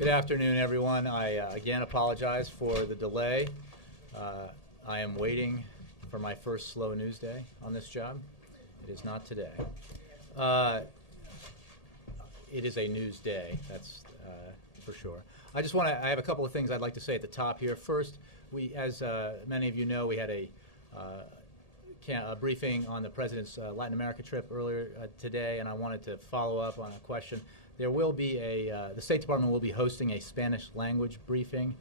Good afternoon, everyone. I again apologize for the delay. I am waiting for my first slow news day on this job. It is not today. It is a news day, that's for sure. I have a couple of things I'd like to say at the top here. First, as many of you know, we had a briefing on the President's Latin America trip earlier today, and I wanted to follow up on a question. There will be the State Department will be hosting a Spanish language briefing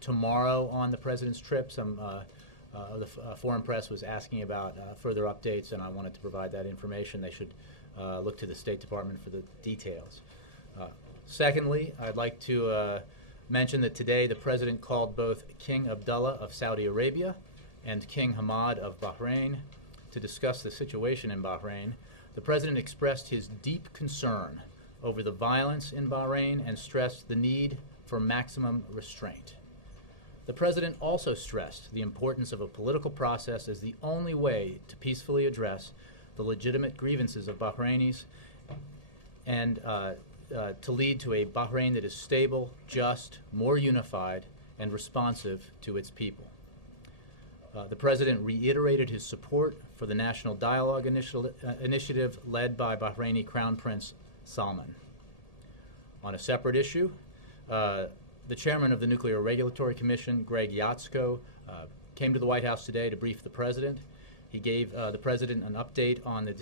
tomorrow on the President's trip. Some of the foreign press was asking about further updates, and I wanted to provide that information. They should look to the State Department for the details. Secondly, I'd like to mention that today the President called both King Abdullah of Saudi Arabia and King Hamad of Bahrain to discuss the situation in Bahrain. The President expressed his deep concern over the violence in Bahrain and stressed the need for maximum restraint. The President also stressed the importance of a political process as the only way to peacefully address the legitimate grievances of Bahrainis and to lead to a Bahrain that is stable, just, more unified, and responsive to its people. The President reiterated his support for the National Dialogue Initiative led by Bahraini Crown Prince Salman. On a separate issue, the chairman of the Nuclear Regulatory Commission, Greg Yatsko, came to the White House today to brief the President. He gave the President an update on the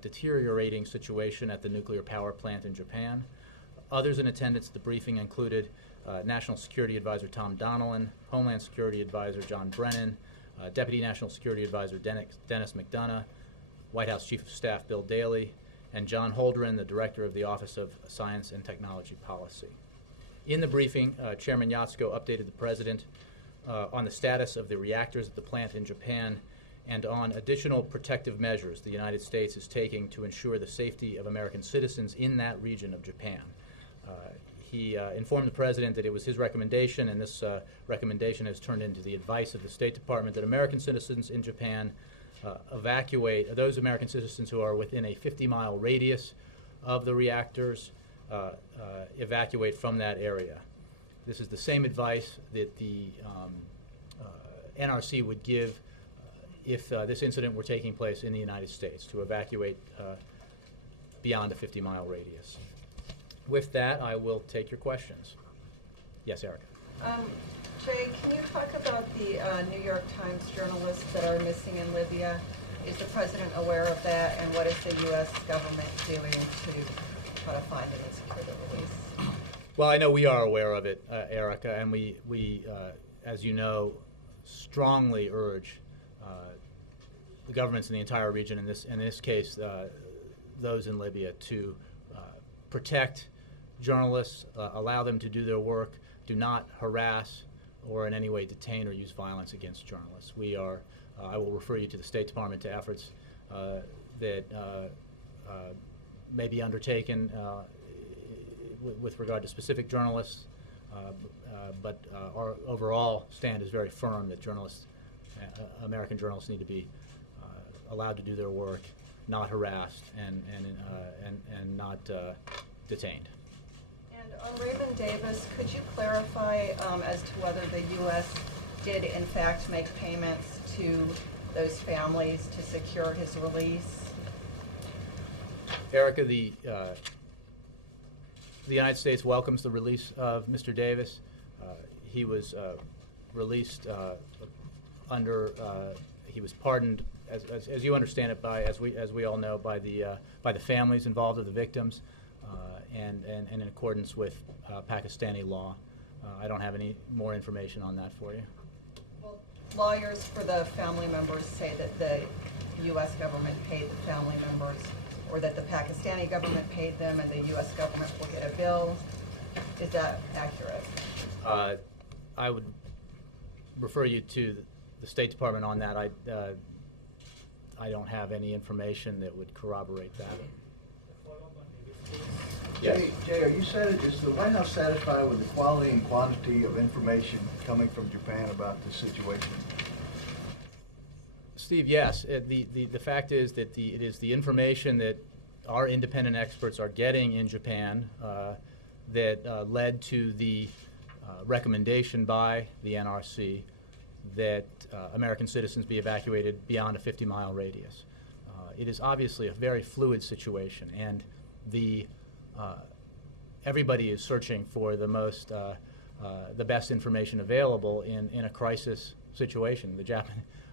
deteriorating situation at the nuclear power plant in Japan. Others in attendance at the briefing included National Security Advisor Tom Donnellan, Homeland Security Advisor John Brennan, Deputy National Security Advisor Dennis McDonough, White House Chief of Staff Bill Daley, and John Holdren, the Director of the Office of Science and Technology Policy. In the briefing, Chairman Yatsko updated the President on the status of the reactors at the plant in Japan and on additional protective measures the United States is taking to ensure the safety of American citizens in that region of Japan. He informed the President that it was his recommendation, and this recommendation has turned into the advice of the State Department, that American citizens in Japan evacuate, those American citizens who are within a 50-mile radius of the reactors, evacuate from that area. This is the same advice that the NRC would give if this incident were taking place in the United States, to evacuate beyond a 50-mile radius. With that, I will take your questions. Yes, Erica. Jay, can you talk about the New York Times journalists that are missing in Libya? Is the President aware of that, and what is the U.S. government doing to try to find them and secure their release? Well, I know we are aware of it, Erica, and we as you know, strongly urge the governments in the entire region, in this case, those in Libya, to protect journalists, allow them to do their work, do not harass or in any way detain or use violence against journalists. We are, I will refer you to the State Department to efforts that may be undertaken with regard to specific journalists, but our overall stand is very firm that journalists, American journalists, need to be allowed to do their work, not harassed and not detained. And on Raymond Davis, could you clarify as to whether the U.S. did in fact make payments to those families to secure his release? Erica, the United States welcomes the release of Mr. Davis. He was released he was pardoned, as you understand it, as we all know, by the families involved of the victims, and in accordance with Pakistani law. I don't have any more information on that for you. Well, lawyers for the family members say that the U.S. government paid the family members, or that the Pakistani government paid them and the U.S. government will get a bill. Is that accurate? I would refer you to the State Department on that. I don't have any information that would corroborate that. Yes. Jay, is the White House satisfied with the quality and quantity of information coming from Japan about the situation? Steve, yes. The fact is that it is the information that our independent experts are getting in Japan that led to the recommendation by the NRC that American citizens be evacuated beyond a 50-mile radius. It is obviously a very fluid situation, and everybody is searching for the best information available in a crisis situation.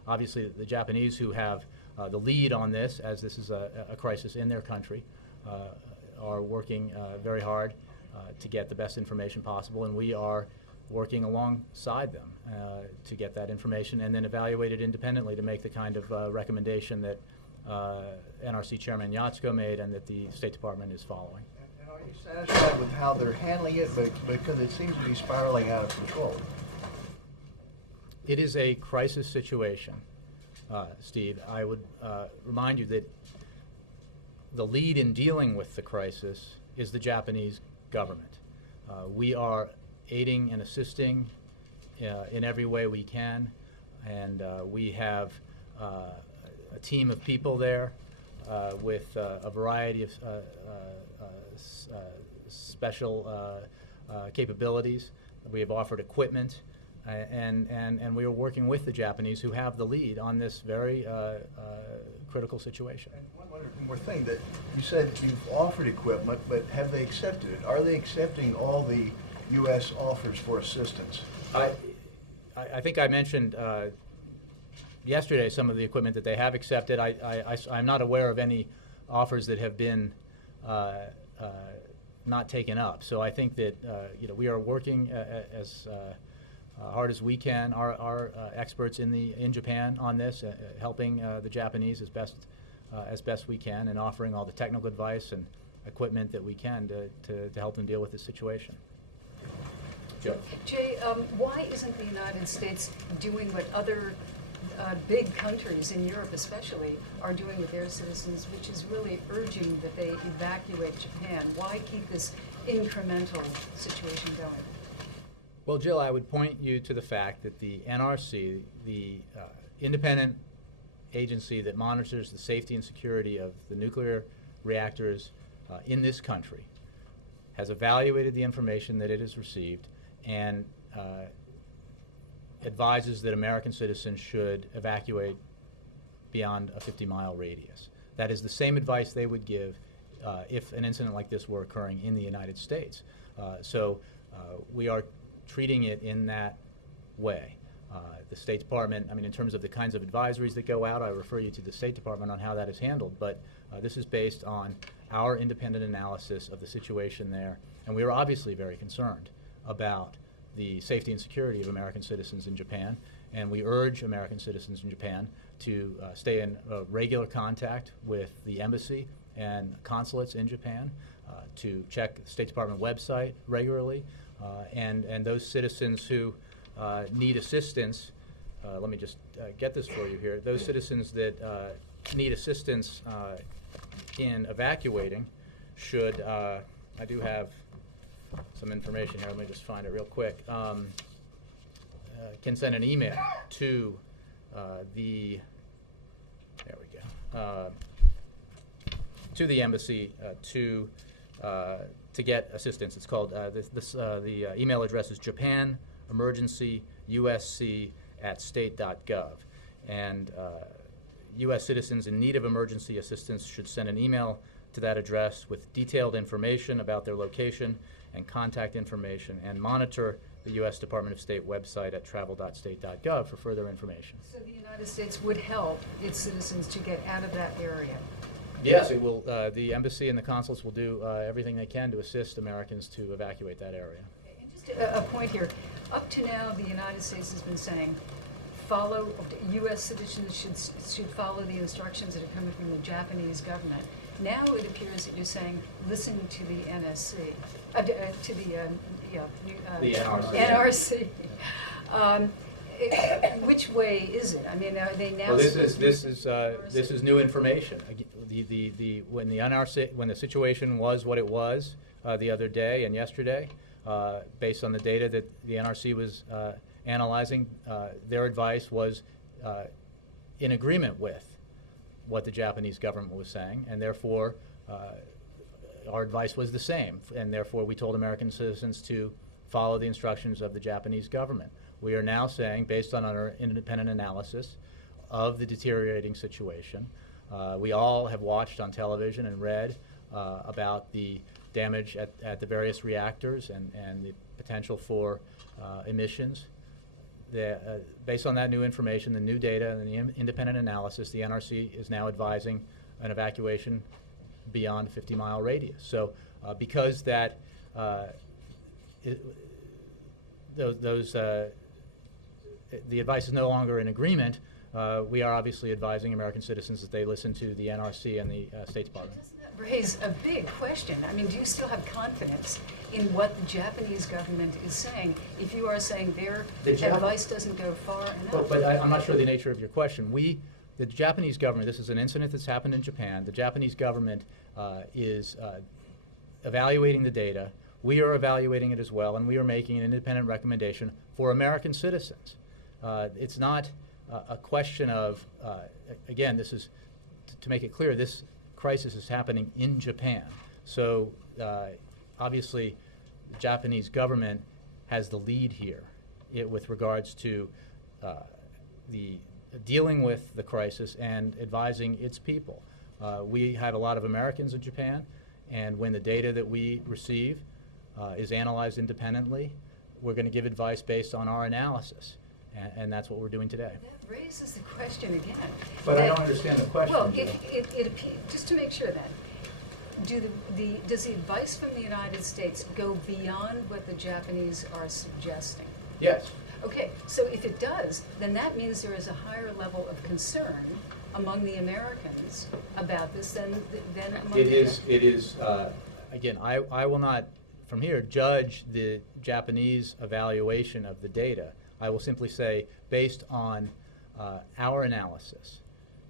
Obviously, the Japanese, who have the lead on this, as this is a crisis in their country, are working very hard to get the best information possible, and we are working alongside them to get that information and then evaluate it independently to make the kind of recommendation that NRC Chairman Yatsko made and that the State Department is following. And are you satisfied with how they're handling it? Because it seems to be spiraling out of control. It is a crisis situation, Steve. I would remind you that the lead in dealing with the crisis is the Japanese government. We are aiding and assisting in every way we can, and we have a team of people there with a variety of special capabilities. We have offered equipment, and we are working with the Japanese, who have the lead on this very critical situation. And one more thing, that you said you've offered equipment, but have they accepted it? Are they accepting all the U.S. offers for assistance? I think I mentioned yesterday some of the equipment that they have accepted. I'm not aware of any offers that have been not taken up. So I think that we are working as hard as we can. Our experts in Japan on this, helping the Japanese as best we can, and offering all the technical advice and equipment that we can to help them deal with this situation. Joe. Jay, why isn't the United States doing what other big countries in Europe especially are doing with their citizens, which is really urging that they evacuate Japan? Why keep this incremental situation going? Well, Jill, I would point you to the fact that the NRC, the independent agency that monitors the safety and security of the nuclear reactors in this country, has evaluated the information that it has received and advises that American citizens should evacuate beyond a 50-mile radius. That is the same advice they would give if an incident like this were occurring in the United States. So we are treating it in that way. The State Department, in terms of the kinds of advisories that go out, I refer you to the State Department on how that is handled, but this is based on our independent analysis of the situation there, and we are obviously very concerned about the safety and security of American citizens in Japan, and we urge American citizens in Japan to stay in regular contact with the embassy and consulates in Japan, to check the State Department website regularly, and those citizens who need assistance, let me just get this for you here, those citizens that need assistance in evacuating should, I do have some information here, let me just find it real quick, can send an email to to the embassy to get assistance. It's called, the email address is Japan Emergency USC@state.gov, and U.S. citizens in need of emergency assistance should send an email to that address with detailed information about their location and contact information, and monitor the U.S. Department of State website at travel.state.gov for further information. So the United States would help its citizens to get out of that area? Yes, it will. The embassy and the consulates will do everything they can to assist Americans to evacuate that area. And just a point here. Up to now, the United States has been saying U.S. citizens should follow the instructions that are coming from the Japanese government. Now it appears that you're saying listen to the NSC, to the NRC. Which way is it? Are they now? Well, this is new information. When the situation was what it was the other day and yesterday, based on the data that the NRC was analyzing, their advice was in agreement with what the Japanese government was saying, and therefore our advice was the same, and therefore we told American citizens to follow the instructions of the Japanese government. We are now saying, based on our independent analysis of the deteriorating situation, we all have watched on television and read about the damage at the various reactors and the potential for emissions. Based on that new information, the new data, and the independent analysis, the NRC is now advising an evacuation beyond a 50-mile radius. So because that the advice is no longer in agreement, we are obviously advising American citizens that they listen to the NRC and the State Department. Doesn't that raise a big question? I mean, do you still have confidence in what the Japanese government is saying if you are saying their advice doesn't go far enough? But I'm not sure the nature of your question. The Japanese government, this is an incident that's happened in Japan. The Japanese government is evaluating the data. We are evaluating it as well, and we are making an independent recommendation for American citizens. It's not a question of, again, this is, to make it clear, this crisis is happening in Japan. So obviously, the Japanese government has the lead here with regards to the dealing with the crisis and advising its people. We have a lot of Americans in Japan, and when the data that we receive is analyzed independently, we're going to give advice based on our analysis, and that's what we're doing today. That raises the question again. But I don't understand the question. Well, just to make sure then, does the advice from the United States go beyond what the Japanese are suggesting? Yes. Okay, so if it does, then that means there is a higher level of concern among the Americans about this than among It is. Again, I will not, from here, judge the Japanese evaluation of the data. I will simply say, based on our analysis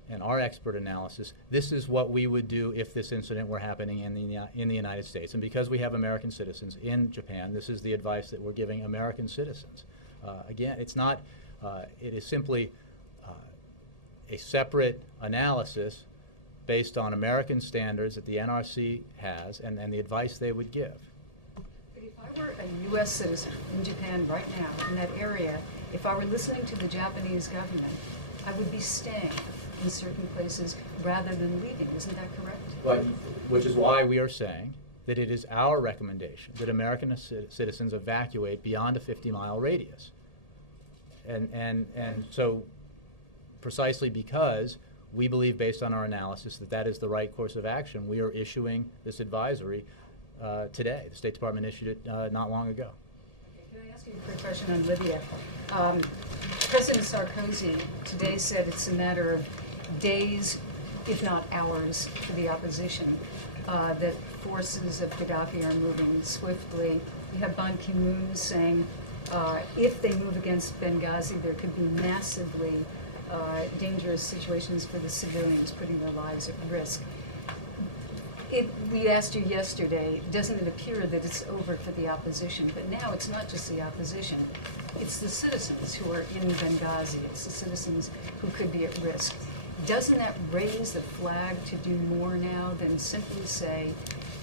and our expert analysis, this is what we would do if this incident were happening in the United States. And because we have American citizens in Japan, this is the advice that we're giving American citizens. Again, it's not, it is simply a separate analysis based on American standards that the NRC has and the advice they would give. But if I were a U.S. citizen in Japan right now, in that area, if I were listening to the Japanese government, I would be staying in certain places rather than leaving. Isn't that correct? But, which is why we are saying that it is our recommendation that American citizens evacuate beyond a 50-mile radius. And so precisely because we believe, based on our analysis, that that is the right course of action, we are issuing this advisory today. The State Department issued it not long ago. Okay, can I ask you a quick question on Libya? President Sarkozy today said it's a matter of days, if not hours, for the opposition, that forces of Gaddafi are moving swiftly. You have Ban Ki-moon saying if they move against Benghazi, there could be massively dangerous situations for the civilians, putting their lives at risk. We asked you yesterday, doesn't it appear that it's over for the opposition? But now it's not just the opposition. It's the citizens who are in Benghazi. It's the citizens who could be at risk. Doesn't that raise the flag to do more now than simply say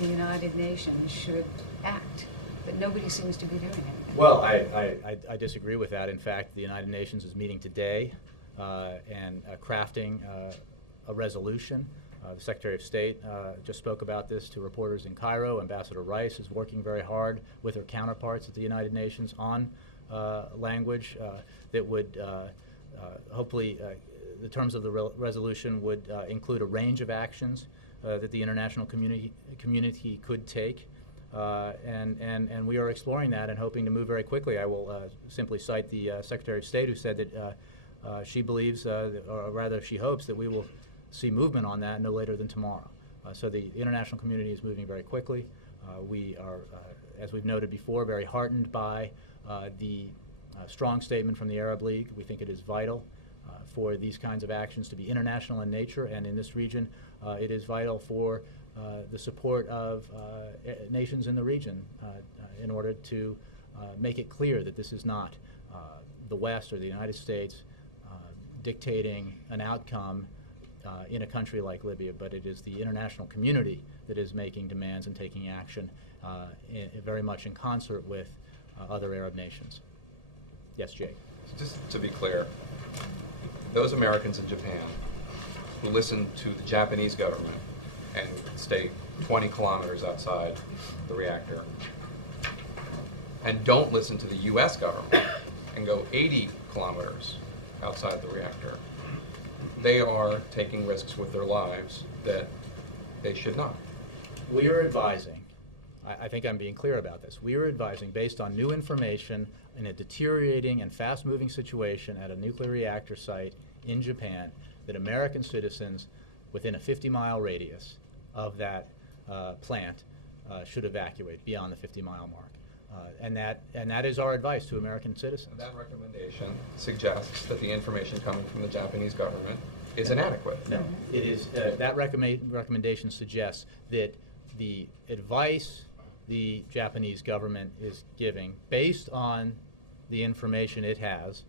the United Nations should act? But nobody seems to be doing it. Well, I disagree with that. In fact, the United Nations is meeting today and crafting a resolution. The Secretary of State just spoke about this to reporters in Cairo. Ambassador Rice is working very hard with her counterparts at the United Nations on language that would hopefully, the terms of the resolution would include a range of actions that the international community could take. And we are exploring that and hoping to move very quickly. I will simply cite the Secretary of State, who said that she believes, or rather she hopes, that we will see movement on that no later than tomorrow. So the international community is moving very quickly. We are, as we've noted before, very heartened by the strong statement from the Arab League. We think it is vital for these kinds of actions to be international in nature, and in this region it is vital for the support of nations in the region in order to make it clear that this is not the West or the United States dictating an outcome in a country like Libya, but it is the international community that is making demands and taking action very much in concert with other Arab nations. Yes, Jake. Just to be clear, those Americans in Japan who listen to the Japanese government and stay 20 kilometers outside the reactor and don't listen to the U.S. government and go 80 kilometers outside the reactor, they are taking risks with their lives that they should not. We are advising, I think I'm being clear about this, we are advising based on new information in a deteriorating and fast-moving situation at a nuclear reactor site in Japan that American citizens within a 50-mile radius of that plant should evacuate beyond the 50-mile mark. And that is our advice to American citizens. That recommendation suggests that the information coming from the Japanese government is inadequate. No, it is, that recommendation suggests that the advice the Japanese government is giving, based on the information it has,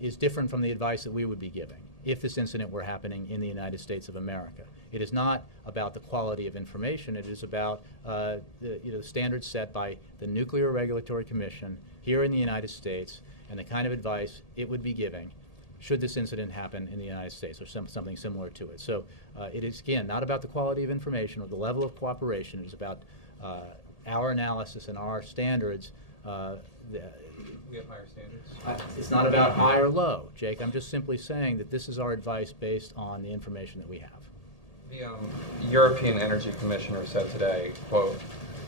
is different from the advice that we would be giving if this incident were happening in the United States of America. It is not about the quality of information. It is about the standards set by the Nuclear Regulatory Commission here in the United States and the kind of advice it would be giving should this incident happen in the United States or something similar to it. So it is, again, not about the quality of information or the level of cooperation. It is about our analysis and our standards. We have higher standards. It's not about high or low, Jake. I'm just simply saying that this is our advice based on the information that we have. The European Energy Commissioner said today, quote,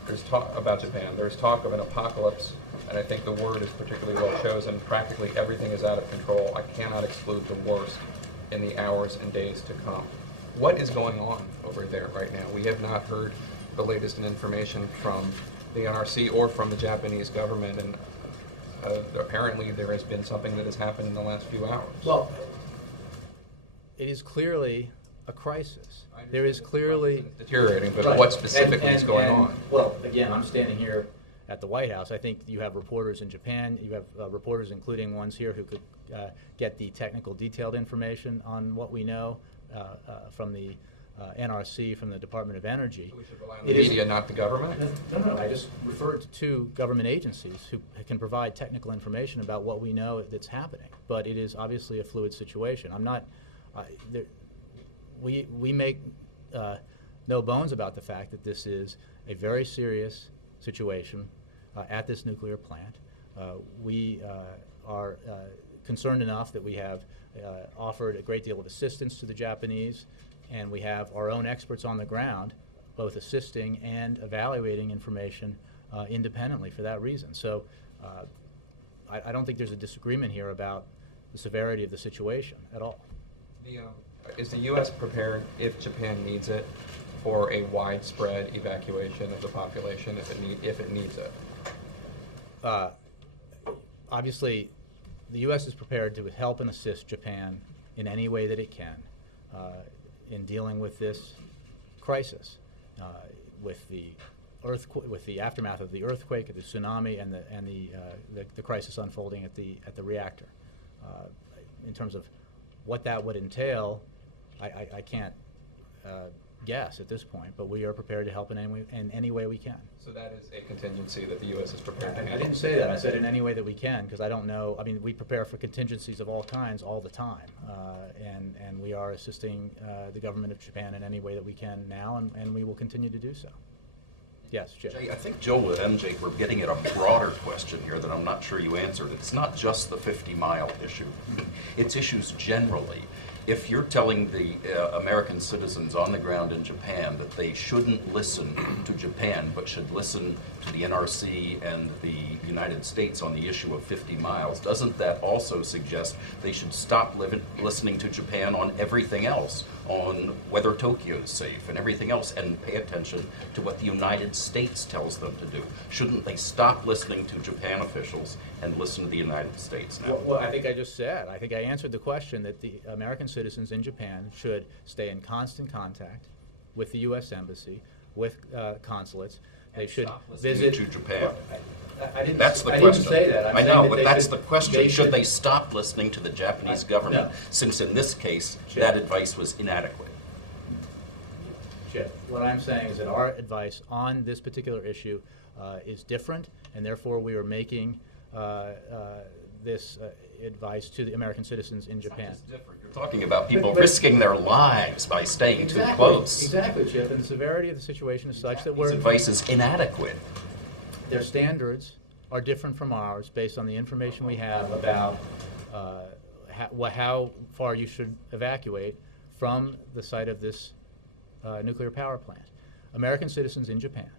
there's talk about Japan, there's talk of an apocalypse, and I think the word is particularly well chosen. Practically everything is out of control. I cannot exclude the worst in the hours and days to come. What is going on over there right now? We have not heard the latest in information from the NRC or from the Japanese government, and apparently there has been something that has happened in the last few hours. Well, it is clearly a crisis. There is clearly deteriorating, but right. what specifically is going on? Well, again, I'm standing here at the White House. I think you have reporters in Japan. You have reporters, including ones here, who could get the technical, detailed information on what we know from the NRC, from the Department of Energy. So we should rely on the media, not the government? No. I just referred to government agencies who can provide technical information about what we know that's happening. But it is obviously a fluid situation. I'm not. We make no bones about the fact that this is a very serious situation at this nuclear plant. We are concerned enough that we have offered a great deal of assistance to the Japanese, and we have our own experts on the ground both assisting and evaluating information independently for that reason. So I don't think there's a disagreement here about the severity of the situation at all. Is the U.S. prepared, if Japan needs it, for a widespread evacuation of the population if it needs it? Obviously, the U.S. is prepared to help and assist Japan in any way that it can in dealing with this crisis, with the aftermath of the earthquake, the tsunami, and the crisis unfolding at the reactor. In terms of what that would entail, I can't guess at this point, but we are prepared to help in any way we can. So that is a contingency that the U.S. is prepared to handle? I didn't say that. I said in any way that we can, because I don't know. I mean, we prepare for contingencies of all kinds all the time, and we are assisting the government of Japan in any way that we can now, and we will continue to do so. Yes, Jay. Jay, I think Joel and MJ were getting at a broader question here that I'm not sure you answered. It's not just the 50-mile issue. It's issues generally. If you're telling the American citizens on the ground in Japan that they shouldn't listen to Japan but should listen to the NRC and the United States on the issue of 50 miles, doesn't that also suggest they should stop listening to Japan on everything else, on whether Tokyo is safe and everything else, and pay attention to what the United States tells them to do? Shouldn't they stop listening to Japan officials and listen to the United States now? Well, I think I just said, I think I answered the question that the American citizens in Japan should stay in constant contact with the U.S. Embassy, with consulates. They should visit to Japan. I didn't, that's the I question. Didn't say that. I know, but that's should, the question. Should should they stop listening to the Japanese government, no. since in this case Sure. that advice was inadequate? Chip. What I'm saying is that our advice on this particular issue is different, and therefore we are making this advice to the American citizens in Japan. It's different. You're talking about people risking their lives by staying too close. Exactly, Chip. And the severity of the situation is such that His advice is inadequate. their standards are different from ours based on the information we have about how far you should evacuate from the site of this nuclear power plant. American citizens in Japan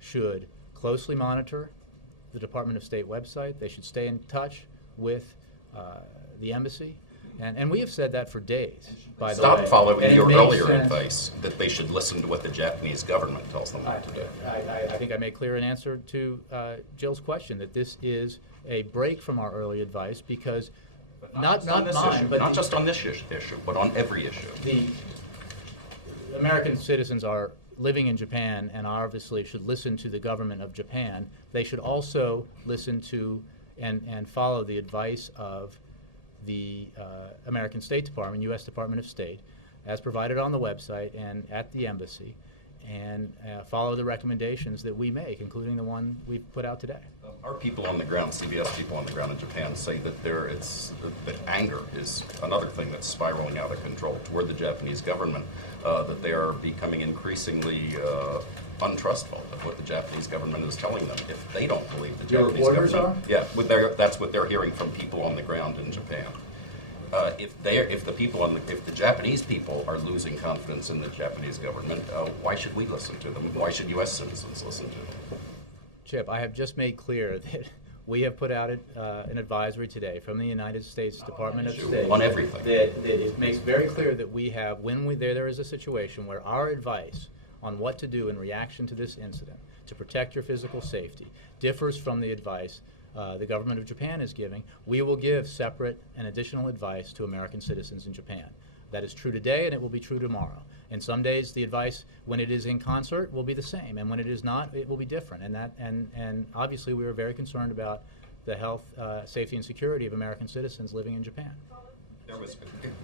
should closely monitor the Department of State website. They should stay in touch with the embassy. And we have said that for days, by the way. Stop following And it your makes earlier sense. advice that they should listen to what the Japanese government tells them what to do. I think I made clear in answer to Jill's question that this is a break from our early advice because not just on this mine, issue, but not just on this issue, but on every issue. the American citizens are living in Japan and obviously should listen to the government of Japan. They should also listen to and follow the advice of the American State Department, U.S. Department of State, as provided on the website and at the embassy, and follow the recommendations that we make, including the one we put out today. Our people on the ground, CBS people on the ground in Japan, say that that anger is another thing that's spiraling out of control toward the Japanese government, that they are becoming increasingly untrustful of what the Japanese government is telling them if they don't believe the Your Japanese reporters government. are? Yeah, that's what they're hearing from people on the ground in Japan. If the Japanese people are losing confidence in the Japanese government, why should we listen to them? Why should U.S. citizens listen to them? Chip, I have just made clear that we have put out an advisory today from the United States Department of State On everything. that it makes very clear that we have, there is a situation where our advice on what to do in reaction to this incident to protect your physical safety differs from the advice the government of Japan is giving. We will give separate and additional advice to American citizens in Japan. That is true today, and it will be true tomorrow. And some days the advice, when it is in concert, will be the same, and when it is not, it will be different. And obviously, we are very concerned about the health, safety, and security of American citizens living in Japan.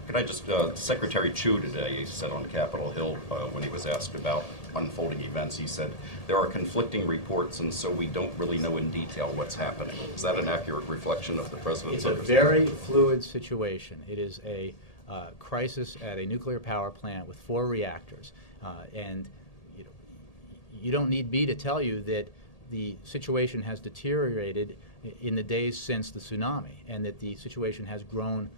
Could I just, Secretary Chu today, he said on Capitol Hill when he was asked about unfolding events, he said, there are conflicting reports and so we don't really know in detail what's happening. Is that an accurate reflection of the President's It's a understanding? very fluid situation. It is a crisis at a nuclear power plant with 4 reactors. And you don't need me to tell you that the situation has deteriorated in the days since the tsunami, and that the situation has grown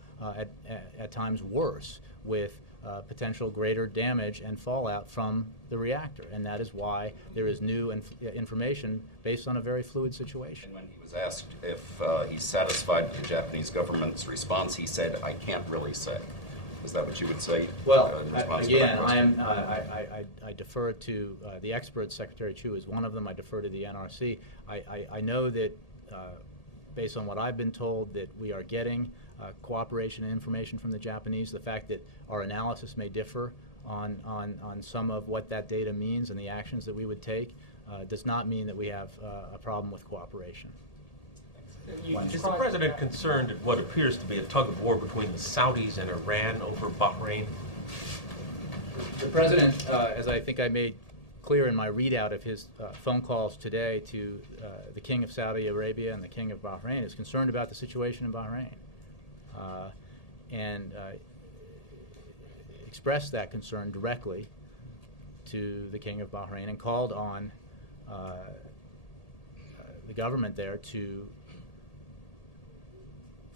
at times worse with potential greater damage and fallout from the reactor. And that is why there is new information based on a very fluid situation. And when he was asked if he's satisfied with the Japanese government's response, he said, I can't really say. Is that what you would say? Well, in response to again, that I defer to the experts. Secretary Chu is one of them. I defer to the NRC. I know that, based on what I've been told, that we are getting cooperation and information from the Japanese. The fact that our analysis may differ on some of what that data means and the actions that we would take does not mean that we have a problem with cooperation. Is the President concerned at what appears to be a tug of war between the Saudis and Iran over Bahrain? The President, as I think I made clear in my readout of his phone calls today to the King of Saudi Arabia and the King of Bahrain, is concerned about the situation in Bahrain. And expressed that concern directly to the King of Bahrain and called on the government there to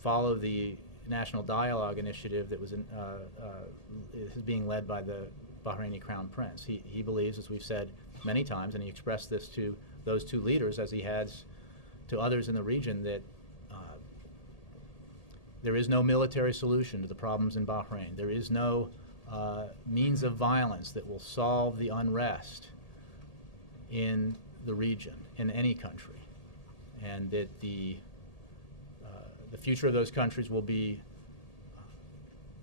follow the National Dialogue Initiative that was is being led by the Bahraini Crown Prince. He believes, as we've said many times, and he expressed this to those 2 leaders as he has to others in the region, that there is no military solution to the problems in Bahrain. There is no means of violence that will solve the unrest in the region, in any country, and that the future of those countries will be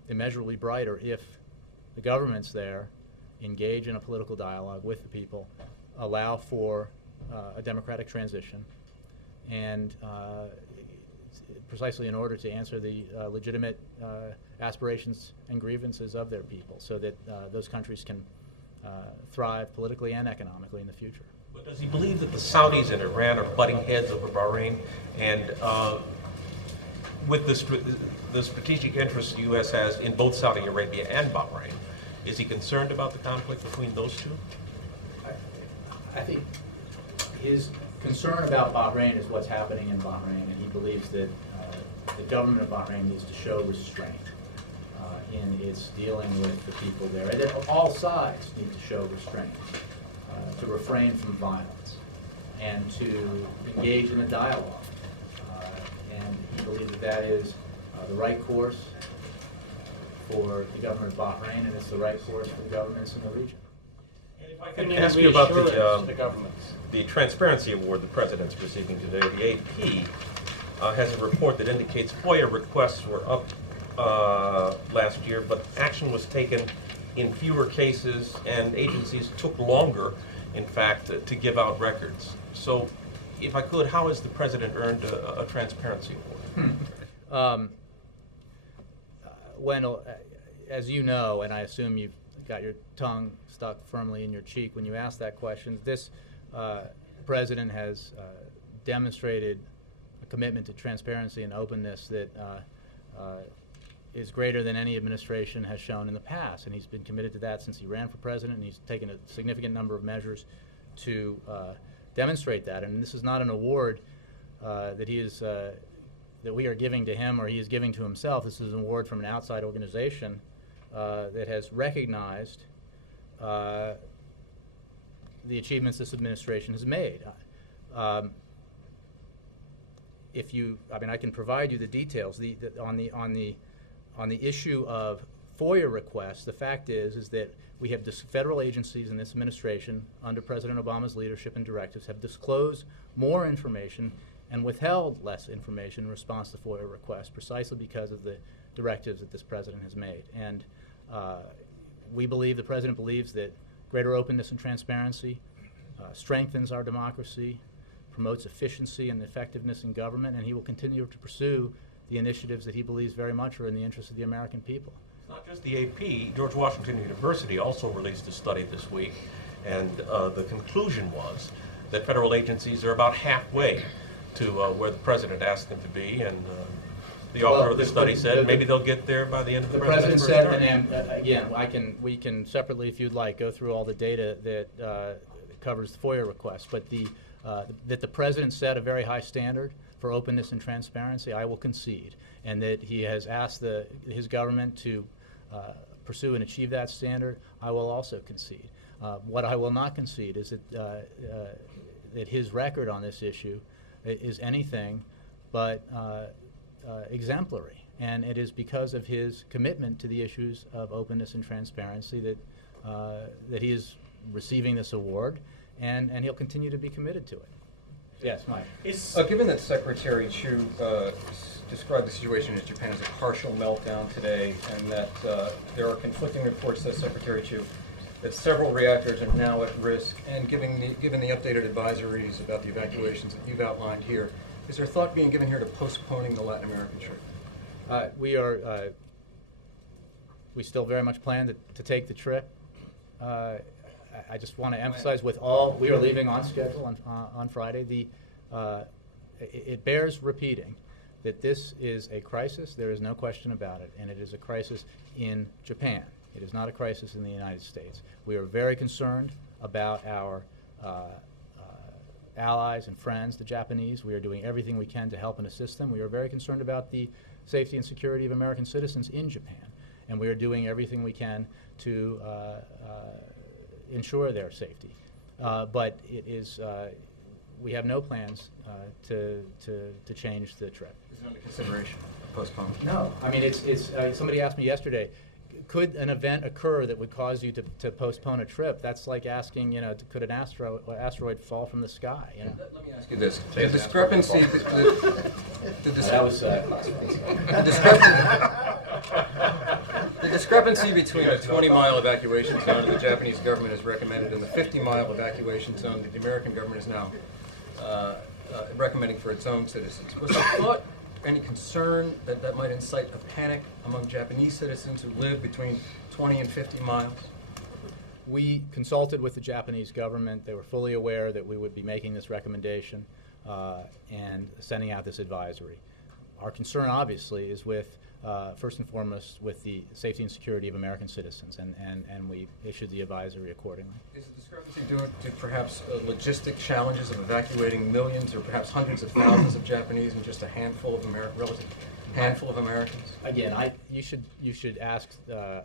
immeasurably brighter if the governments there engage in a political dialogue with the people, allow for a democratic transition, and precisely in order to answer the legitimate aspirations and grievances of their people, so that those countries can thrive politically and economically in the future. But does he believe that the Saudis and Iran are butting heads over Bahrain? And with the strategic interests the U.S. has in both Saudi Arabia and Bahrain, is he concerned about the conflict between those two? I think his concern about Bahrain is what's happening in Bahrain, and he believes that the government of Bahrain needs to show restraint in its dealing with the people there. And that all sides need to show restraint, to refrain from violence, and to engage in a dialogue. And he believes that that is the right course for the government of Bahrain, and it's the right course for governments in the region. And if I could ask you about the Transparency Award the President's receiving today. The AP has a report that indicates FOIA requests were up last year, but action was taken in fewer cases, and agencies took longer, in fact, to give out records. So, if I could, how has the President earned a Transparency Award? Wendell, as you know, and I assume you've got your tongue stuck firmly in your cheek when you ask that question, this President has demonstrated a commitment to transparency and openness that is greater than any administration has shown in the past, and he's been committed to that since he ran for president, and he's taken a significant number of measures to demonstrate that. And this is not an award that he is that we are giving to him or he is giving to himself. This is an award from an outside organization that has recognized the achievements this administration has made. If you, I mean, I can provide you the details. On the issue of FOIA requests, the fact is that we have federal agencies in this administration, under President Obama's leadership and directives, have disclosed more information and withheld less information in response to FOIA requests, precisely because of the directives that this president has made. And we believe, the president believes, that greater openness and transparency strengthens our democracy, promotes efficiency and effectiveness in government, and he will continue to pursue the initiatives that he believes very much are in the interest of the American people. It's not just the AP. George Washington University also released a study this week, and the conclusion was that federal agencies are about halfway to where the president asked them to be, and the author of the study said maybe they'll get there by the end of the president first said, term. and again, we can separately, if you'd like, go through all the data that covers the FOIA requests, but that the president set a very high standard for openness and transparency, I will concede, and that he has asked his government to pursue and achieve that standard, I will also concede. What I will not concede is that his record on this issue is anything but exemplary, and it is because of his commitment to the issues of openness and transparency that he is receiving this award, and he'll continue to be committed to it. Yes, Mike. Given that Secretary Chu described the situation in Japan as a partial meltdown today, and that there are conflicting reports, says Secretary Chu, that several reactors are now at risk, and given the updated advisories about the evacuations that you've outlined here, is there thought being given here to postponing the Latin American trip? We still very much plan to take the trip. I just want to emphasize, we are leaving on schedule on Friday. It bears repeating that this is a crisis. There is no question about it, and it is a crisis in Japan. It is not a crisis in the United States. We are very concerned about our allies and friends, the Japanese. We are doing everything we can to help and assist them. We are very concerned about the safety and security of American citizens in Japan, and we are doing everything we can to ensure their safety. But it is, we have no plans to change the trip. Is it under consideration, postponement? No, I mean, it's somebody asked me yesterday, could an event occur that would cause you to postpone a trip? That's like asking, could an asteroid fall from the sky? Let me ask you this: the discrepancy, the discrepancy between a 20-mile evacuation zone that the Japanese government has recommended and the 50-mile evacuation zone that the American government is now recommending for its own citizens. Was there thought, any concern that might incite a panic among Japanese citizens who live between 20 and 50 miles? We consulted with the Japanese government. They were fully aware that we would be making this recommendation and sending out this advisory. Our concern, obviously, is with, first and foremost, with the safety and security of American citizens, and we issued the advisory accordingly. Is the discrepancy due to perhaps logistic challenges of evacuating millions or perhaps hundreds of thousands of Japanese and just a handful of relative handful of Americans? Again, you should ask the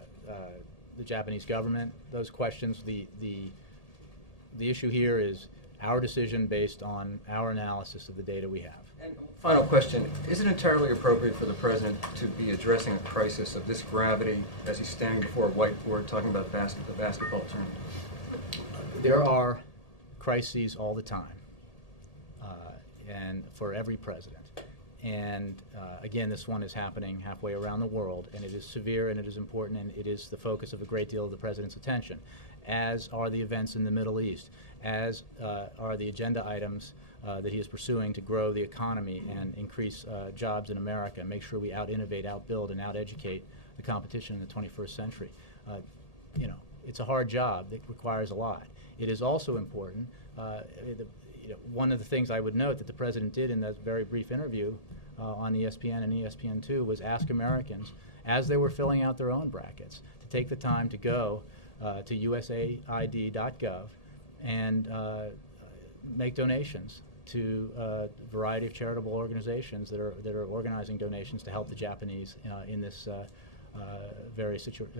Japanese government those questions. The issue here is our decision based on our analysis of the data we have. And final question, is it entirely appropriate for the President to be addressing a crisis of this gravity as he's standing before a whiteboard talking about the basketball tournament? There are crises all the time, and for every president. And again, this one is happening halfway around the world, and it is severe and it is important, and it is the focus of a great deal of the President's attention, as are the events in the Middle East, as are the agenda items that he is pursuing to grow the economy and increase jobs in America, make sure we out-innovate, out-build, and out-educate the competition in the 21st century. You know, it's a hard job that requires a lot. It is also important, one of the things I would note that the President did in that very brief interview on ESPN and ESPN2 was ask Americans, as they were filling out their own brackets, to take the time to go to usaid.gov and make donations to a variety of charitable organizations that are organizing donations to help the Japanese in this very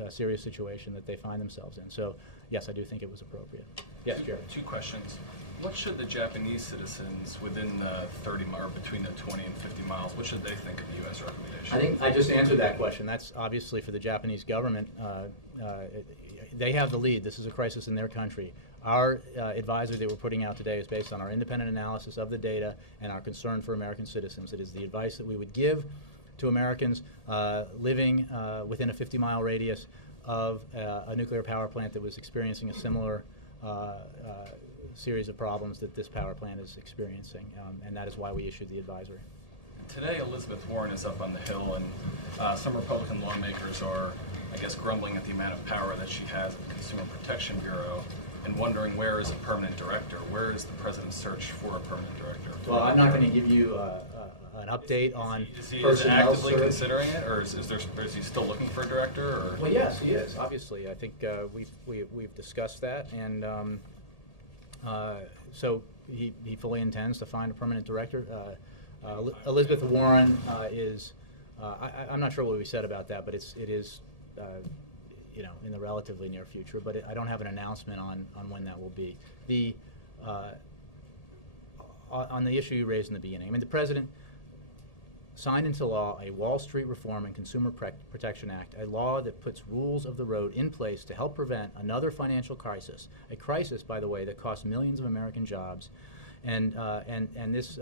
serious situation that they find themselves in. So, yes, I do think it was appropriate. Yes, Jerry. Two questions. What should the Japanese citizens within the 30 or between the 20 and 50 miles, what should they think of the U.S. recommendation? I think I just answered that question. That's obviously for the Japanese government. They have the lead. This is a crisis in their country. Our advisory that we're putting out today is based on our independent analysis of the data and our concern for American citizens. It is the advice that we would give to Americans living within a 50-mile radius of a nuclear power plant that was experiencing a similar series of problems that this power plant is experiencing, and that is why we issued the advisory. Today, Elizabeth Warren is up on the Hill, and some Republican lawmakers are, I guess, grumbling at the amount of power that she has at the Consumer Protection Bureau and wondering where is a permanent director? Where is the President's search for a permanent director? Well, I'm not going to give you an update on Is he personnel actively search. considering it, or is he still looking for a director? Or? Well, yes, he is. Obviously, I think we've discussed that, and so he fully intends to find a permanent director. Elizabeth Warren is. I'm not sure what we said about that, but it is. In the relatively near future, but I don't have an announcement on when that will be. On the issue you raised in the beginning, I mean, the President signed into law a Wall Street Reform and Consumer Protection Act, a law that puts rules of the road in place to help prevent another financial crisis, a crisis, by the way, that costs millions of American jobs, and this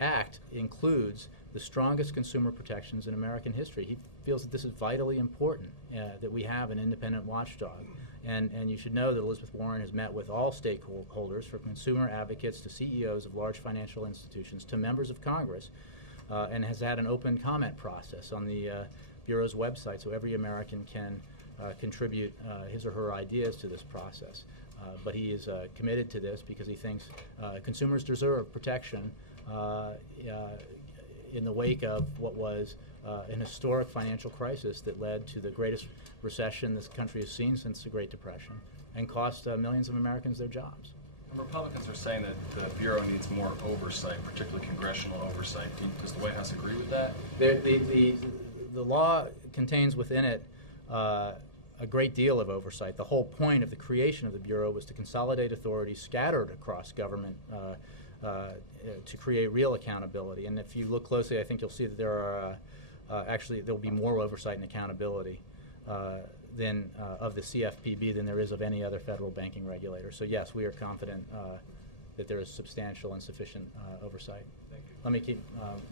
act includes the strongest consumer protections in American history. He feels that this is vitally important, that we have an independent watchdog. And you should know that Elizabeth Warren has met with all stakeholders, from consumer advocates to CEOs of large financial institutions to members of Congress, and has had an open comment process on the Bureau's website, so every American can contribute his or her ideas to this process. But he is committed to this because he thinks consumers deserve protection in the wake of what was an historic financial crisis that led to the greatest recession this country has seen since the Great Depression and cost millions of Americans their jobs. And Republicans are saying that the Bureau needs more oversight, particularly congressional oversight. Does the White House agree with that? The law contains within it a great deal of oversight. The whole point of the creation of the Bureau was to consolidate authorities scattered across government to create real accountability. And if you look closely, I think you'll see that there are actually there will be more oversight and accountability of the CFPB than there is of any other federal banking regulator. So yes, we are confident that there is substantial and sufficient oversight. Thank you. Let me keep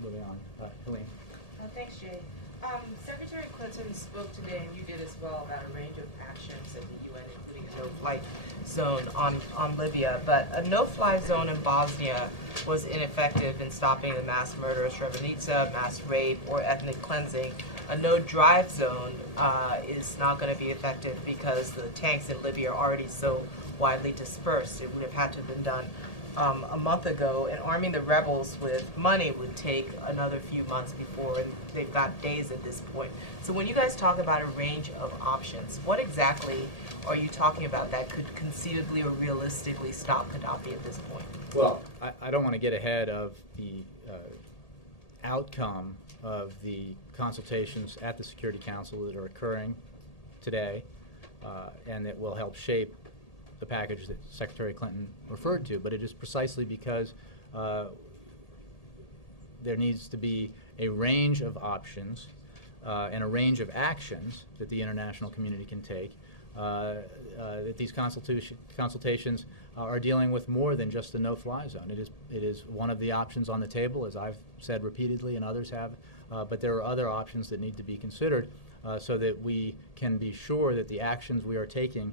moving on. Helene. Thanks, Jay. Secretary Clinton spoke today, and you did as well, about a range of actions at the UN, including a no-fly zone on Libya. But a no-fly zone in Bosnia was ineffective in stopping the mass murder of Srebrenica, mass rape, or ethnic cleansing. A no-drive zone is not going to be effective because the tanks in Libya are already so widely dispersed. It would have had to have been done a month ago, and arming the rebels with money would take another few months before, and they've got days at this point. So when you guys talk about a range of options, what exactly are you talking about that could conceivably or realistically stop Gaddafi at this point? Well, I don't want to get ahead of the outcome of the consultations at the Security Council that are occurring today, and that will help shape the package that Secretary Clinton referred to. But it is precisely because there needs to be a range of options and a range of actions that the international community can take, that these consultations are dealing with more than just the no-fly zone. It is one of the options on the table, as I've said repeatedly and others have, but there are other options that need to be considered so that we can be sure that the actions we are taking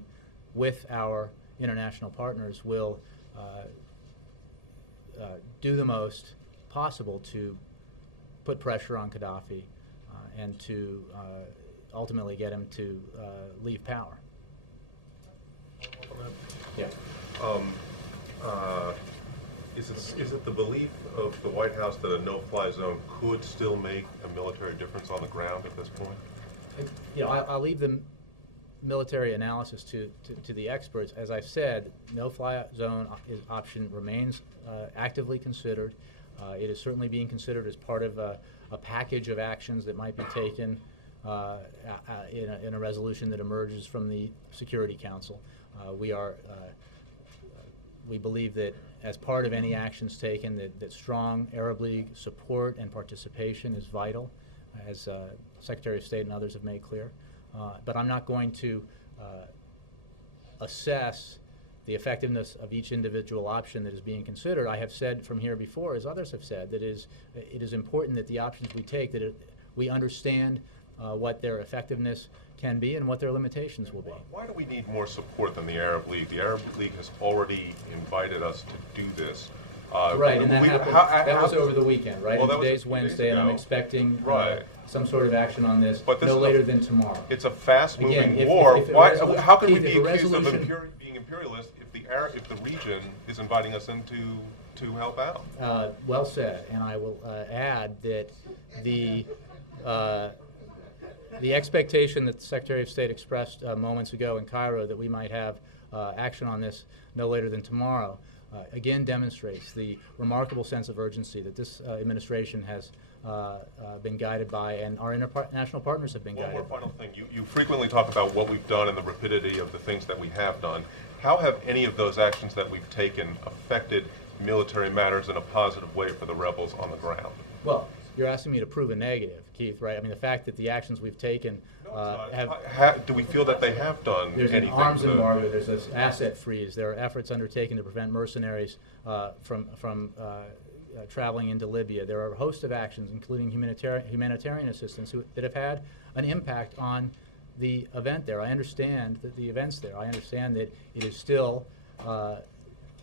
with our international partners will do the most possible to put pressure on Gaddafi and to ultimately get him to leave power. Yeah. Is it the belief of the White House that a no-fly zone could still make a military difference on the ground at this point? I'll leave the military analysis to the experts. As I've said, no-fly zone option remains actively considered. It is certainly being considered as part of a package of actions that might be taken in a resolution that emerges from the Security Council. We believe that as part of any actions taken, that strong Arab League support and participation is vital, as Secretary of State and others have made clear. But I'm not going to assess the effectiveness of each individual option that is being considered. I have said from here before, as others have said, that it is important that the options we take, we understand what their effectiveness can be and what their limitations will be. Why do we need more support than the Arab League? The Arab League has already invited us to do this. Right, and that happened, that was over the weekend, right? Well, and today's Wednesday, and I'm expecting some sort of action on this no later than tomorrow. It's a fast-moving war. How can we be accused of being imperialist if the region is inviting us in to help out? Well said, and I will add that the expectation that the Secretary of State expressed moments ago in Cairo that we might have action on this no later than tomorrow again demonstrates the remarkable sense of urgency that this administration has been guided by, and our international partners have been guided by. One more final thing. You frequently talk about what we've done and the rapidity of the things that we have done. How have any of those actions that we've taken affected military matters in a positive way for the rebels on the ground? Well, you're asking me to prove a negative, Keith, right? I mean, the fact that the actions we've taken do we feel that they have done there's anything? There's an arms embargo, there's this asset freeze, there are efforts undertaken to prevent mercenaries from traveling into Libya. There are a host of actions, including humanitarian assistance, that have had an impact on the event there. I understand that the events there. I understand that it is still,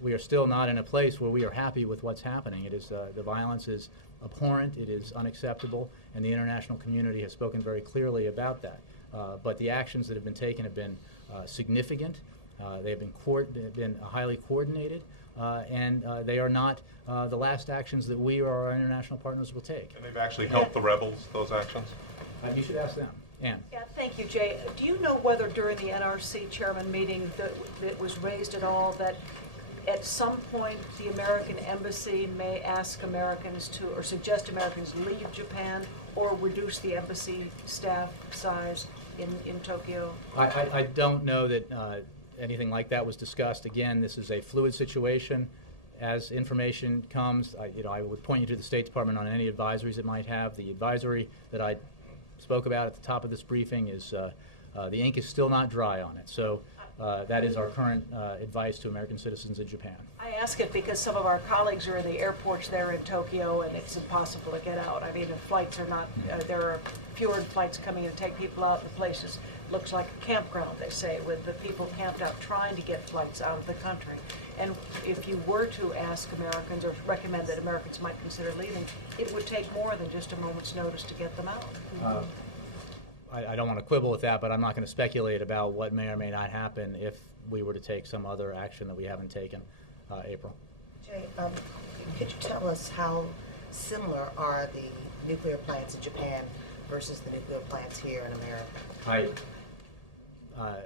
we are still not in a place where we are happy with what's happening. It is the violence is abhorrent, it is unacceptable, and the international community has spoken very clearly about that. But the actions that have been taken have been significant. They have been highly coordinated, and they are not the last actions that we or our international partners will take. And they've actually helped the rebels, those actions? You should ask them. Ann. Yeah, thank you, Jay. Do you know whether during the NRC chairman meeting that it was raised at all that at some point the American embassy may ask Americans to, or suggest Americans leave Japan or reduce the embassy staff size in Tokyo? I don't know that anything like that was discussed. Again, this is a fluid situation. As information comes, I would point you to the State Department on any advisories it might have. The advisory that I spoke about at the top of this briefing is the ink is still not dry on it. So that is our current advice to American citizens in Japan. I ask it because some of our colleagues are in the airports there in Tokyo, and it's impossible to get out. I mean, the flights are not, there are fewer flights coming to take people out. The places looks like a campground, they say, with the people camped out trying to get flights out of the country. And if you were to ask Americans or recommend that Americans might consider leaving, it would take more than just a moment's notice to get them out. I don't want to quibble with that, but I'm not going to speculate about what may or may not happen if we were to take some other action that we haven't taken. April. Jay, could you tell us how similar are the nuclear plants in Japan versus the nuclear plants here in America? I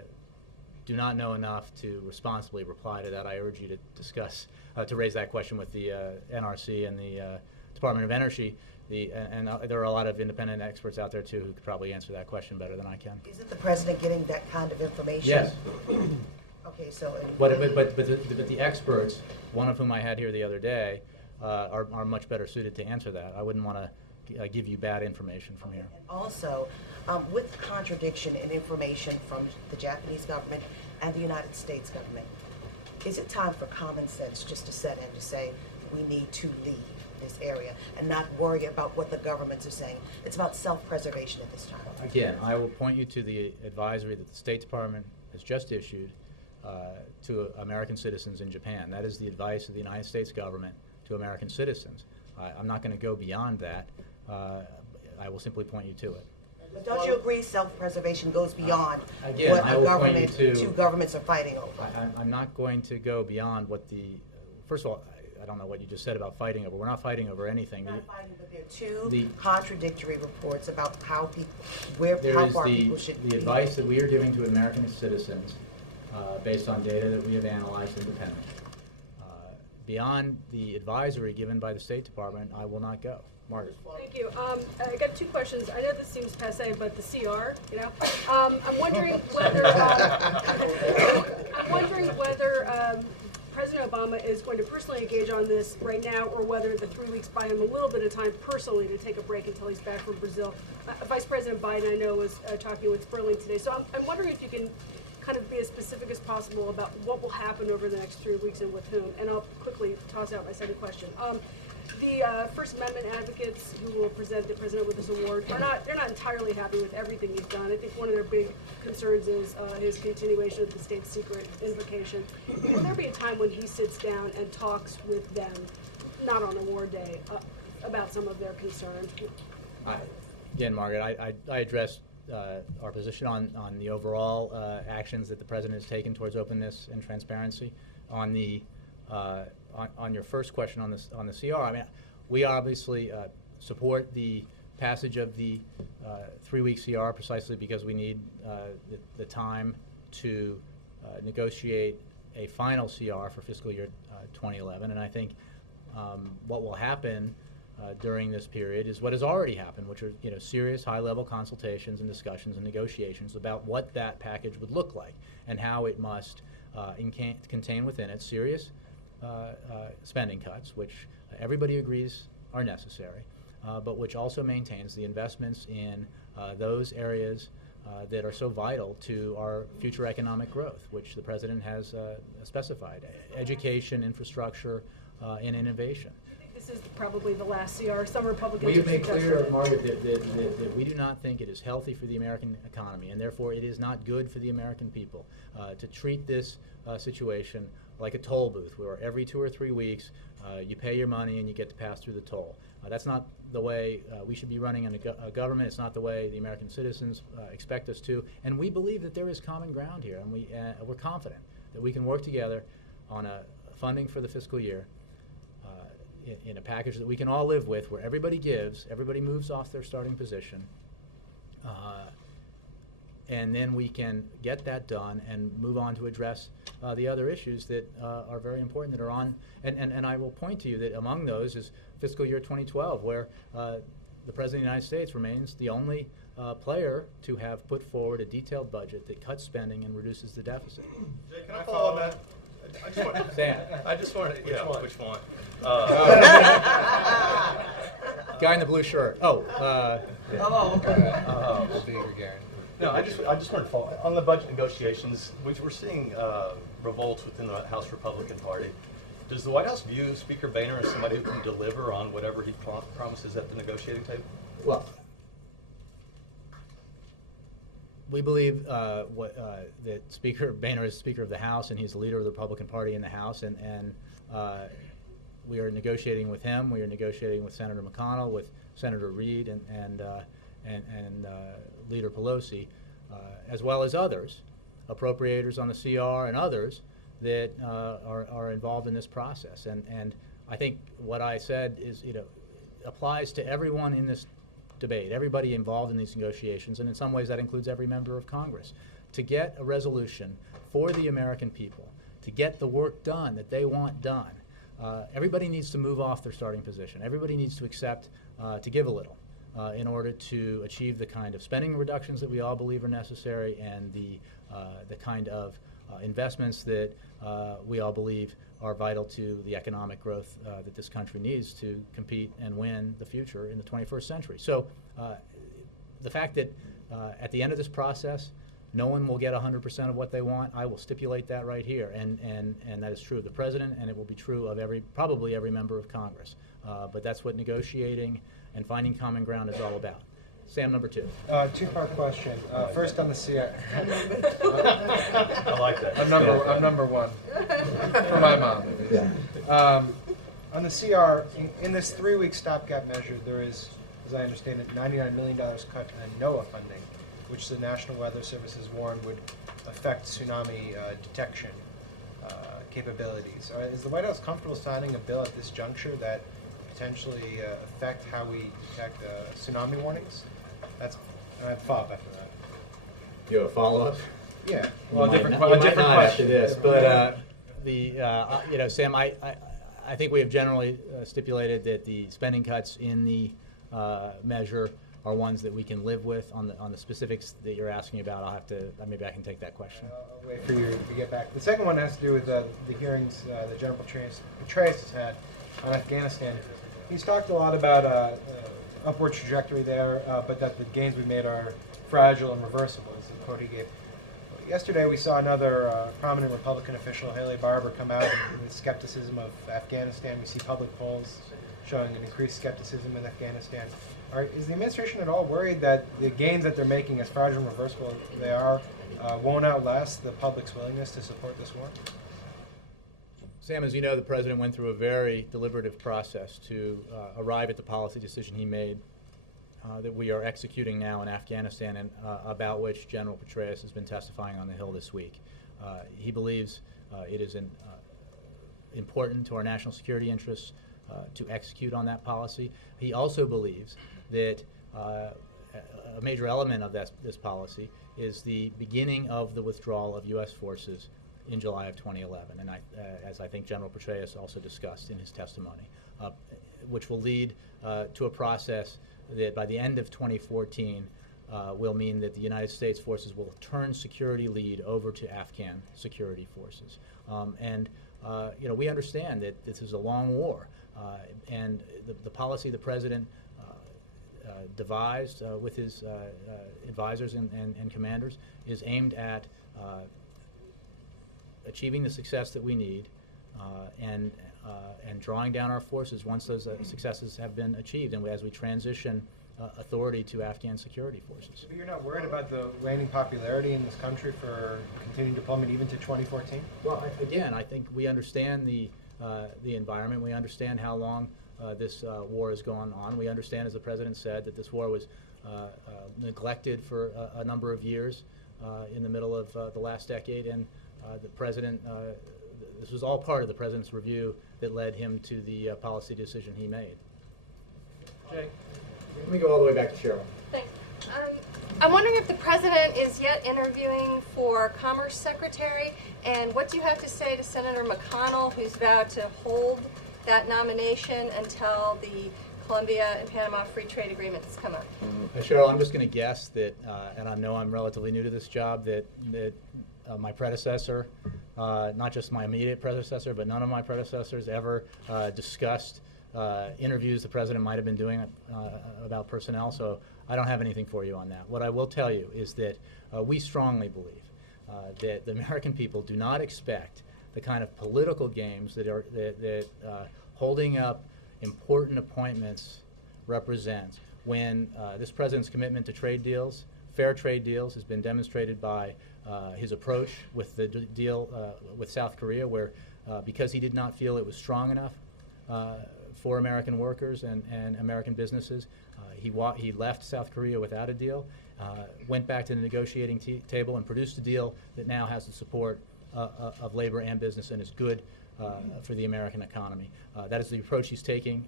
do not know enough to responsibly reply to that. I urge you to discuss, to raise that question with the NRC and the Department of Energy. And there are a lot of independent experts out there, too, who could probably answer that question better than I can. Isn't the president getting that kind of information? Yes. Okay, so... But the experts, one of whom I had here the other day, are much better suited to answer that. I wouldn't want to give you bad information from here. And also, with the contradiction in information from the Japanese government and the United States government, is it time for common sense just to set in to say we need to leave this area and not worry about what the governments are saying? It's about self-preservation at this time. Again, I will point you to the advisory that the State Department has just issued to American citizens in Japan. That is the advice of the United States government to American citizens. I'm not going to go beyond that. I will simply point you to it. But don't you agree self-preservation goes beyond Again, what I a will government, point you to, two governments are fighting over? I'm not going to go beyond what the, first of all, I don't know what you just said about fighting over. We're not fighting over anything. We're not fighting, but there are two contradictory reports about how people, how far people should the advice that we are giving to American citizens based on data that we have analyzed independently. Beyond the advisory given by the State Department, I will not go. Margaret. Thank you. I got two questions. I know this seems passé, but the CR, you know, I'm wondering whether President Obama is going to personally engage on this right now, or whether the 3 weeks buy him a little bit of time personally to take a break until he's back from Brazil. Vice President Biden, I know, was talking with Sperling today, so I'm wondering if you can kind of be as specific as possible about what will happen over the next 3 weeks and with whom. And I'll quickly toss out my second question. The First Amendment advocates who will present the president with this award they're not entirely happy with everything he's done. I think one of their big concerns is his continuation of the state secret invocation. Will there be a time when he sits down and talks with them, not on award day, about some of their concerns? Again, Margaret, I addressed our position on the overall actions that the president has taken towards openness and transparency. On the on your first question on the CR, I mean, we obviously support the passage of the 3-week CR precisely because we need the time to negotiate a final CR for fiscal year 2011, and I think what will happen during this period is what has already happened, which are serious high-level consultations and discussions and negotiations about what that package would look like and how it must contain within it serious spending cuts, which everybody agrees are necessary, but which also maintains the investments in those areas that are so vital to our future economic growth, which the president has specified: education, infrastructure, and innovation. This is probably the last CR. Some Republicans We have make suggested clear, it. Margaret, that we do not think it is healthy for the American economy, and therefore it is not good for the American people to treat this situation like a toll booth, where every 2 or 3 weeks you pay your money and you get to pass through the toll. That's not the way we should be running a government. It's not the way the American citizens expect us to. And we believe that there is common ground here, and we're confident that we can work together on a funding for the fiscal year in a package that we can all live with, where everybody gives, everybody moves off their starting position, and then we can get that done and move on to address the other issues that are very important that are on. And I will point to you that among those is fiscal year 2012, where the President of the United States remains the only player to have put forward a detailed budget that cuts spending and reduces the deficit. Jay, can I follow on that? Sam. I just want to, which one? Guy in the blue shirt. Oh. Oh, okay. We'll be here, Garen. No, I just wanted to follow, on the budget negotiations, we're seeing revolts within the House Republican Party. Does the White House view Speaker Boehner as somebody who can deliver on whatever he promises at the negotiating table? Well, we believe that Speaker Boehner is Speaker of the House, and he's the leader of the Republican Party in the House, and we are negotiating with him. We are negotiating with Senator McConnell, with Senator Reid, and Leader Pelosi, as well as others, appropriators on the CR and others that are involved in this process. And I think what I said is, applies to everyone in this debate, everybody involved in these negotiations, and in some ways that includes every member of Congress, to get a resolution for the American people, to get the work done that they want done. Everybody needs to move off their starting position. Everybody needs to accept to give a little in order to achieve the kind of spending reductions that we all believe are necessary, and the kind of investments that we all believe are vital to the economic growth that this country needs to compete and win the future in the 21st century. So the fact that at the end of this process, no one will get 100% of what they want, I will stipulate that right here, and that is true of the President, and it will be true of probably every member of Congress. But that's what negotiating and finding common ground is all about. Sam, number two. Two-part question. First on the CR. I like that. I'm number one. For my mom. Yeah. On the CR, in this 3-week stopgap measure, there is, as I understand it, $99 million cut in NOAA funding, which the National Weather Service has warned would affect tsunami detection capabilities. Is the White House comfortable signing a bill at this juncture that potentially affect how we detect tsunami warnings? I have a follow-up after that. You have a follow-up? Yeah. Well, a different question after this, but Sam, I think we have generally stipulated that the spending cuts in the measure are ones that we can live with. On the specifics that you're asking about, maybe I can take that question. I'll wait for you to get back. The second one has to do with the hearings that General Petraeus has had on Afghanistan. He's talked a lot about upward trajectory there, but that the gains we've made are fragile and reversible, is the quote he gave. Yesterday we saw another prominent Republican official, Haley Barbour, come out with skepticism of Afghanistan. We see public polls showing an increased skepticism in Afghanistan. Is the administration at all worried that the gains that they're making, as fragile and reversible as they are, won't outlast the public's willingness to support this war? Sam, as you know, the President went through a very deliberative process to arrive at the policy decision he made that we are executing now in Afghanistan, and about which General Petraeus has been testifying on the Hill this week. He believes it is important to our national security interests to execute on that policy. He also believes that a major element of this policy is the beginning of the withdrawal of U.S. forces in July of 2011, and as I think General Petraeus also discussed in his testimony, which will lead to a process that by the end of 2014 will mean that the United States forces will turn security lead over to Afghan security forces. We understand that this is a long war, and the policy the President devised with his advisors and commanders is aimed at achieving the success that we need and drawing down our forces once those successes have been achieved, and as we transition authority to Afghan security forces. But you're not worried about the waning popularity in this country for continuing deployment even to 2014? Well, again, I think we understand the environment. We understand how long this war has gone on. We understand, as the President said, that this war was neglected for a number of years in the middle of the last decade, and the President, this was all part of the President's review that led him to the policy decision he made. Jay? Let me go all the way back to Cheryl. Thanks. I'm wondering if the President is yet interviewing for Commerce Secretary, and what do you have to say to Senator McConnell, who's vowed to hold that nomination until the Colombia and Panama Free Trade Agreements come up? Cheryl, I'm just going to guess that, and I know I'm relatively new to this job, that my predecessor, not just my immediate predecessor, but none of my predecessors ever discussed interviews the president might have been doing about personnel, so I don't have anything for you on that. What I will tell you is that we strongly believe that the American people do not expect the kind of political games that holding up important appointments represents. When this president's commitment to trade deals, fair trade deals, has been demonstrated by his approach with the deal with South Korea, where because he did not feel it was strong enough for American workers and American businesses, he left South Korea without a deal, went back to the negotiating table and produced a deal that now has the support of labor and business and is good for the American economy. That is the approach he's taking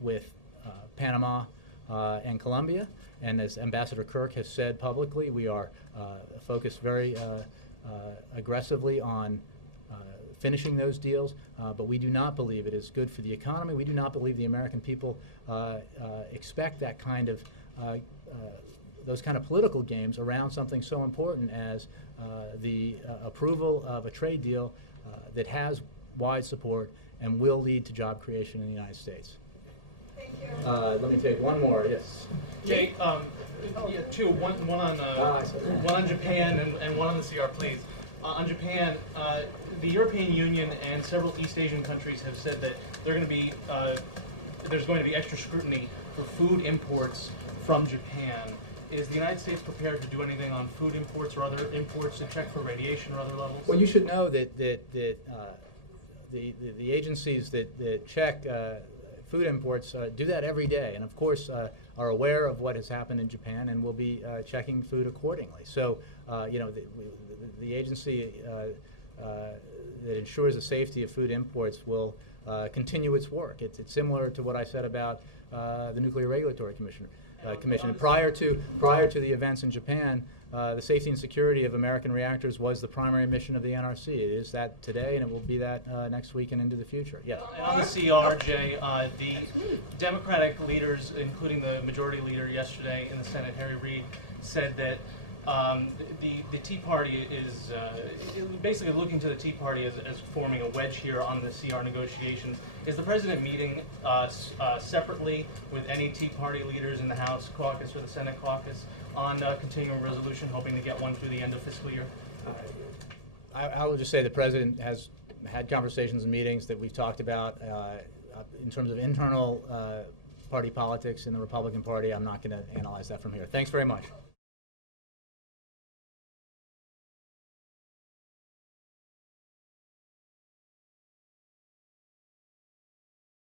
with Panama and Colombia, and as Ambassador Kirk has said publicly, we are focused very aggressively on finishing those deals, but we do not believe it is good for the economy. We do not believe the American people expect that kind of those kind of political games around something so important as the approval of a trade deal that has wide support and will lead to job creation in the United States. Thank you. Let me take one more. Yes. Jay, yeah, two. One on Japan and one on the CR, please. On Japan, the European Union and several East Asian countries have said that there's going to be extra scrutiny for food imports from Japan. Is the United States prepared to do anything on food imports or other imports to check for radiation or other levels? Well, you should know that the agencies that check food imports do that every day, and of course are aware of what has happened in Japan and will be checking food accordingly. So, you know, the agency that ensures the safety of food imports will continue its work. It's similar to what I said about the Nuclear Regulatory Commission. Prior to the events in Japan, the safety and security of American reactors was the primary mission of the NRC. It is that today, and it will be that next week and into the future. Yes. And on the CR, Jay, the Democratic leaders, including the majority leader yesterday in the Senate, Harry Reid, said that the Tea Party is basically looking to the Tea Party as forming a wedge here on the CR negotiations. Is the president meeting separately with any Tea Party leaders in the House caucus or the Senate caucus on continuing resolution, hoping to get one through the end of fiscal year? I will just say the president has had conversations and meetings that we've talked about. In terms of internal party politics in the Republican Party, I'm not going to analyze that from here. Thanks very much.